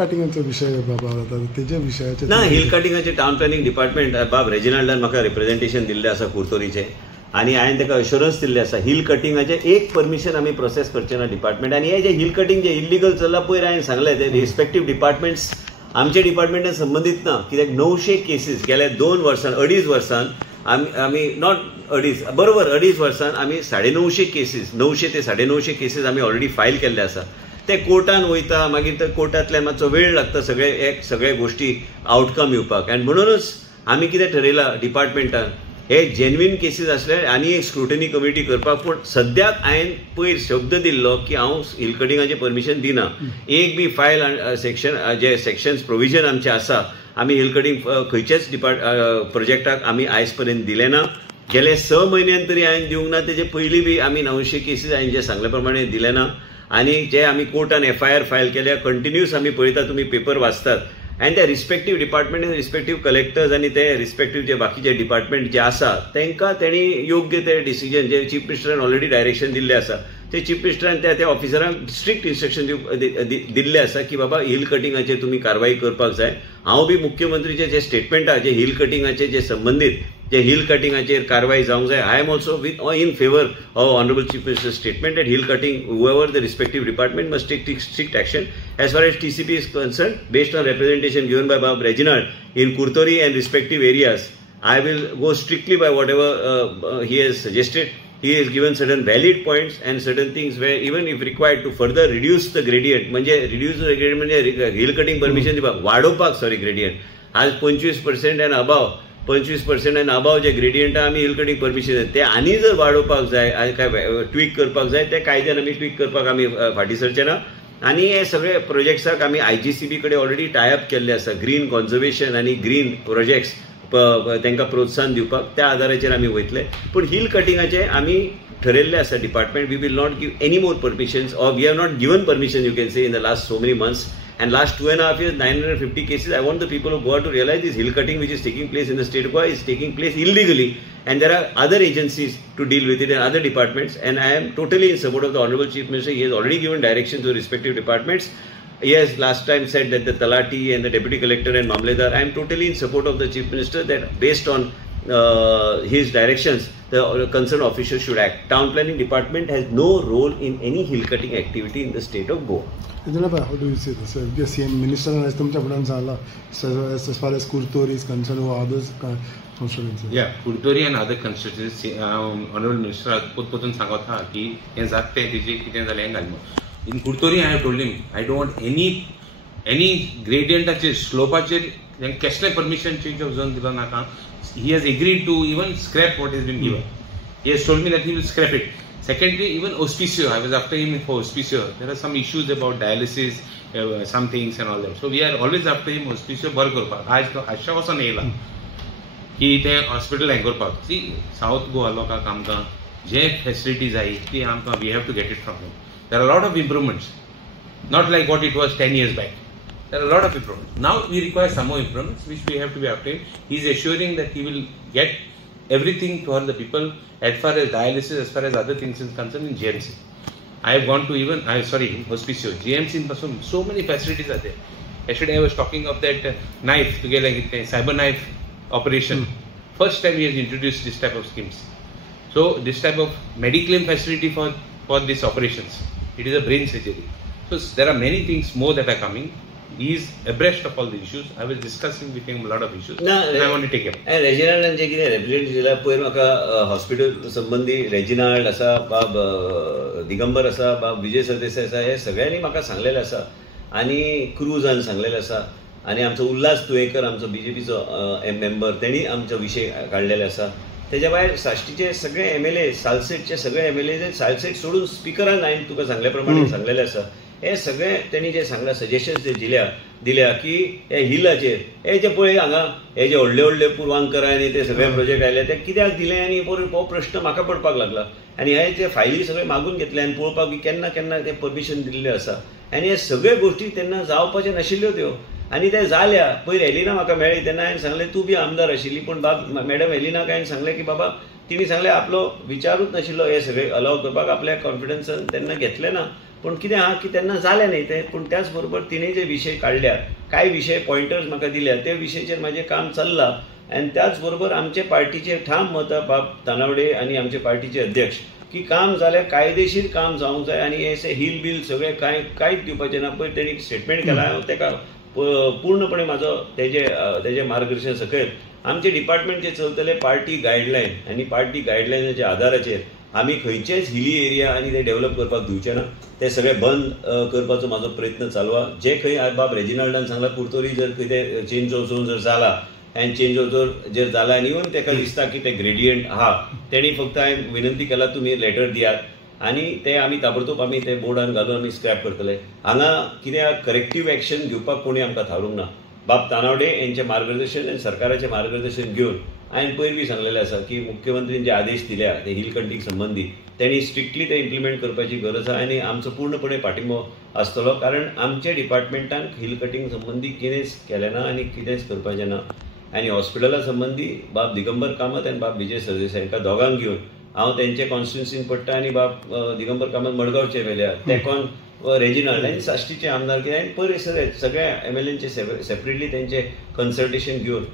कटिंगाचो विषय बाबा आता तेजे विशयाचे ना हिल कटिंगाचे टाउन प्लॅनिंग डिपार्टमेंट बाब रेजिनाल्डान म्हाका रिप्रेझेंटेशन दिल्लें आसा कुर्तोरीचें आनी हांवें ताका अश्युरन्स दिल्लें आसा हिल कटिंगाचें एक परमिशन आमी प्रोसेस करचें ना डिपार्टमेंट आनी हे जे हिल कटिंग जे इल्लिगल चल्ला पयर हांवें सांगलें ते रिस्पेक्टीव डिपार्टमेंट्स आमच्या डिपार्टमेंटान संबंदीत ना कित्याक 900 केसीस गेल्या 2 वर्सां 2.5 वर्सान आमी नॉट 2.5 वर्सान आमी 950 केसीस 900 ते 950 केसीस आमी ऑलरेडी फायल केल्ले आसा ते कोर्टान वयता मागीर ते कोर्टांतल्यान मातसो वेळ लागता सगळे गोश्टी आउटकम येवपाक आनी म्हणूनच आमी कितें ठरयलां डिपार्टमेंटान हे जेन्युइन केसीस असले आनी एक स्क्रुटनी कमिटी करपाक पूण सद्याक हांवें पयर शब्द दिल्लो की हांव हिल कटिंगाचें परमिशन दिना एक बी फायल सेक्शन जे सेक्शन्स प्रोविजन आमचे आसा आमी हिल कटिंग खंयचेच प्रोजेक्टाक आमी आयज पर्यंत दिले ना गेले 6 म्हयन्यान तरी हांवें दिवंक ना तेजे पयलीं बी आमी 900 केसीस हांवें जे सांगले प्रमाणे दिले ना आनी जे आमी कोर्टान FIR फायल केल्या कंटिन्यूस आमी पळयता तुमी पेपर वाचतात आनी ते रिस्पेक्टीव डिपार्टमेंट रिस्पेक्टीव कलेक्टर्स आनी ते रिस्पेक्टीव जे बाकीचे डिपार्टमेंट जे आसा तांकां तेणी योग्य ते डिसिजन जे चीफ मिनिस्टरान ऑलरेडी डायरेक्शन दिल्ले आसा ते चीफ मिनिस्टरान त्या ऑफिसरांक स्ट्रिक्ट इन्स्ट्रक्शन दिल्ले आसा की बाबा हिल कटिंगाचेर तुमी कारवाई करपाक जाय हांव बी मुख्यमंत्रीचे जे स्टेटमेंट आहा जे हिल कटिंगाचे जे संबंधीत जे हिल कटिंगाचेर कारवाई जावंक जाय I am also in favour of honourable chief minister statement at hill cutting whoever the respective department must take strict action as far as TCP is concerned based on representation given by Bob Reginald in Kurtori and respective areas. I will go strictly by whatever he has suggested. He has given certain valid points and certain things where even if required to further reduce the gradient म्हणजे reduce the gradient म्हणजे hill cutting permission दिवपाक वाडोवपाक sorry gradient आज 25% and above 25% and above जे gradient आमी hill cutting permission ते आनी जर वाडोवपाक जाय आनी काय ट्वीक करपाक जाय ते कायद्यान आमी ट्वीक करपाक आमी फाटीं सरचे ना आनी हे सगळे प्रोजेक्ट्साक आमी IGCB कडेन ऑलरेडी टायअप केल्ले आसा ग्रीन कॉन्झर्वेशन आनी ग्रीन प्रोजेक्ट्स तांकां प्रोत्साहन दिवपाक त्या आदाराचेर आमी वयतले पूण हिल कटिंगाचे आमी ठरयल्ले आसा department we will not give any more permissions or we have not given permission you can say in the last so many months and last 2.5 years 950 cases. I want the people of Goa to realize this hill cutting which is taking place in the state of Goa is taking place illegally and there are other agencies to deal with it and other departments and I am totally in support of the Honorable Chief Minister. He has already given directions to respective departments. He has last time said that the Talati and the Deputy Collector and Mamledar, I am totally in support of the Chief Minister that based on his directions the concerned officials should act. Town Planning Department has no role in any hill cutting activity in the state of Goa. How do you say this? The CM Minister has तुमच्या फुड्यान सांगला as far as Kurtori is concerned or others constituencies. Yeah, Kurtori and other constituencies Honorable Minister potpotun सांगत हा की हे जाते तिजे कितें जालें हें घाल in Kurtori I have told him I don't want any gradientaचेर slopeाचेर कसले permission change of zone दिला नाका. He has agreed to even scrap what has been given. He has told me that he will scrap it. Secondly, even Auspicio, I was after him for Auspicio. There are some issues about dialysis, some things and all that. So we are always after him Auspicio बर करपाक. आज तो आशा वचून येयला की ते hospital हें करपाक. See, South Goa लोकांक आमकां जे फॅसिलिटी जाय ती आमकां we have to get it from him. There are a lot of improvements. Not like what it was 10 years back. There are a lot of improvements. Now we require some more improvements which we have to be after him. He is assuring that he will get everything for the people as far as dialysis, as far as other things is concerned in GMC. I have gone to even, Hospicio, GMC in Pasum, so many facilities are there. Yesterday I was talking of that knife, together with cyber knife operation. First time he has introduced this type of schemes. So this type of mediclaim facility for these operations. It is a brain surgery. So there are many things more that are coming. He is abreast of all the issues. I was discussing with him a lot of issues. And I want to take him. And Reginald जे कितें represent दिला पयर म्हाका hospital संबंधी Reginald आसा बाब दिगंबर आसा बाब विजय सरदेसाय आसा हे सगळ्यांनी म्हाका सांगलेले आसा आनी क्रूजान सांगलेले आसा आनी आमचो उल्हास तुयेकर आमचो BJPचो मेंबर तेणी आमचो विशय काडलेले आसा तेज्या भायर साश्टीचे सगळे MLA सालसेटचे सगळे MLA सालसेट सोडून स्पिकरान हांवें तुका सांगल्या प्रमाणे सांगलेले आसा हे सगळे त्यांनी जे सांगला सजेशन्स जे दिल्या की हे हिलाचेर हे जे पळय हांगा हे जे व्हडले पुरवांकर आनी ते सगळे प्रोजेक्ट आयले ते कित्याक दिले आनी हो प्रश्न म्हाका पडपाक लागला आनी हे जे फायली सगळे मागून घेतले आनी पळोवपाक बी केन्ना केन्ना ते परमिशन दिल्ले आसा आनी हे सगळे गोश्टी तेन्ना जावपाच्यो नाशिल्ल्यो त्यो आनी ते जाल्या पयर एलिना म्हाका मेळ्ळी तेन्ना हांवें सांगलें तूं बी आमदार आशिल्ली पूण मॅडम एलिनाक हांवें सांगलें की बाबा तिणी सांगलें आपलो विचारूच नाशिल्लो हे सगळे अलाव करपाक आपल्या कॉन्फिडन्सान तेन्ना घेतलें ना पूण कितें आहा की तेन्ना जालें न्ही तें, पूण त्याच बरोबर तिणें जे विशय काडल्या, कांय विशय पॉयंटर्स म्हाका दिल्या, त्या विशयाचेर म्हाजें काम चल्लां. आनी त्याच बरोबर आमचे पार्टीचे ठाम मत बाब तानावडे आनी आमचे पार्टीचे अध्यक्ष की काम जाल्यार कायदेशीर काम जावंक जाय आनी हे हिल बिल सगळें कांयच दिवपाचें ना. पळय तेणी स्टेटमेंट केला, हांव तेका पूर्णपणे म्हाजो तेजे मार्गदर्शन सकयल आमचे डिपार्टमेंट जे चलतले पार्टी गायडलायन आनी पार्टी गायडलायनाच्या आदाराचेर आमी खंयचेच हिली एरिया आनी ते डेव्हलप करपाक दिवचे ना. ते सगळें बंद करपाचो म्हाजो प्रयत्न चालू आहा. जे खंय बाब रेजिनाल्डान सांगलां कुर्तोरी जर कितें चेंज वचून जर जाला आनी चेंज ओवर जर जाला आनी इवन ताका दिसता की ते ग्रेडियंट आहा, तेणी फक्त हांवें विनंती केला तुमी लेटर दियात आनी ते आमी ताबडतोब आमी ते बोर्डान घालून आमी स्क्रॅप करतले. हांगा कित्याक करेक्टीव एक्शन घेवपाक कोणी आमकां थारूंक ना. बाब तानावडे यांचे मार्गदर्शन आनी सरकाराचें मार्गदर्शन घेवन हांवें पयर बी सांगलेलें आसा की मुख्यमंत्रीन जे आदेश दिल्या ते हिल कटिंग संबंधी त्यांनी स्ट्रिक्टली ते इम्प्लिमेंट करपाची गरज आहा आनी आमचो पूर्णपणे पाठिंबो आसतलो. कारण आमच्या डिपार्टमेंटान हिल कटिंग संबंधी कितेंच केलें ना आनी कितेंच करपाचें ना. आनी हॉस्पिटला संबंधी बाब दिगंबर कामत आनी बाब विजय सरदेसाय हांकां दोगांक घेवन हांव तेंचे कॉन्स्टिट्युन्सीन पडटा आनी बाब दिगंबर कामत मडगांवचे वेल्या तेकोन रेजिनाल्ड आनी साश्टीचे आमदार कितें पयर सगळ्या MLAंचे सेपरेटली तेंचे कन्सल्टेशन घेवन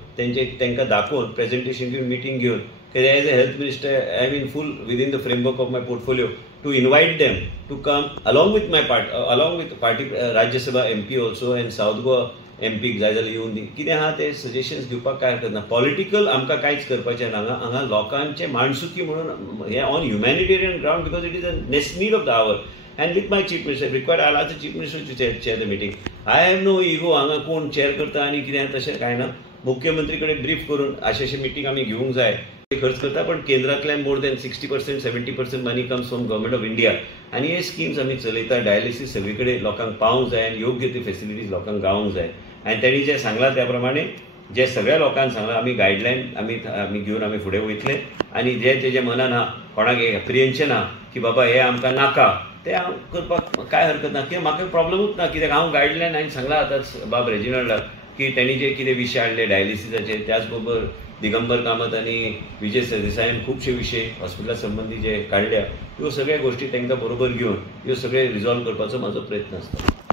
तेंकां दाखोवन प्रेझेंटेशन घेवन मिटींग घेवन as a health minister I mean full within the framework of my portfolio to invite them to come along with party Rajya Sabha MP also and south Goa MP जाय जाल्यार येवन दी. कितें आहा ते सजेशन्स दिवपाक काय हरकत ना. पॉलिटिकल आमकां कांयच करपाचें ना. हांगा लोकांचे माणसुकी म्हणून हे on humanitarian ground because it is a need of the hour. And with my chief minister, required I'll ask the chief minister to chair the meeting. I have no ego. हांगा कोण चेअर करता आनी कितें तशें कांय ना. मुख्यमंत्री कडेन ब्रीफ करून अशें मिटींग आमी घेवंक जाय. खर्च करता पण केंद्रांतल्यान more than 60% 70% money comes from government of India आनी हे स्किम्स आमी चलयता. डायलिसीस सगळे कडेन लोकांक पावंक जाय आनी योग्य ती फेसिलिटीज लोकांक गावंक जाय. आनी तेणी जें सांगलां त्या प्रमाणे जे सगळ्या लोकांक सांगलां आमी गायडलायन आमी घेवन आमी फुडें वयतले. आनी जे तेजे मनान आहा कोणाक एप्रिहेन्शन आहा की बाबा हे आमकां नाका ते हांव करपाक काय हरकत ना. कित्याक म्हाका प्रॉब्लमूच ना. कित्याक हांव गायडलायन हांवें सांगलां आतांच बाब रेजिनाल्डाक की तेणी जे कितें विशय हाडले डायलिसिसाचे त्याच बरोबर दिगंबर कामत आनी विजय सरदेसायान खुबशे विशय हॉस्पिटला संबंधी जे काडल्या ह्यो सगळ्या गोश्टी तांकां बरोबर घेवन ह्यो सगळे रिजॉल्व करपाचो म्हाजो प्रयत्न आसता.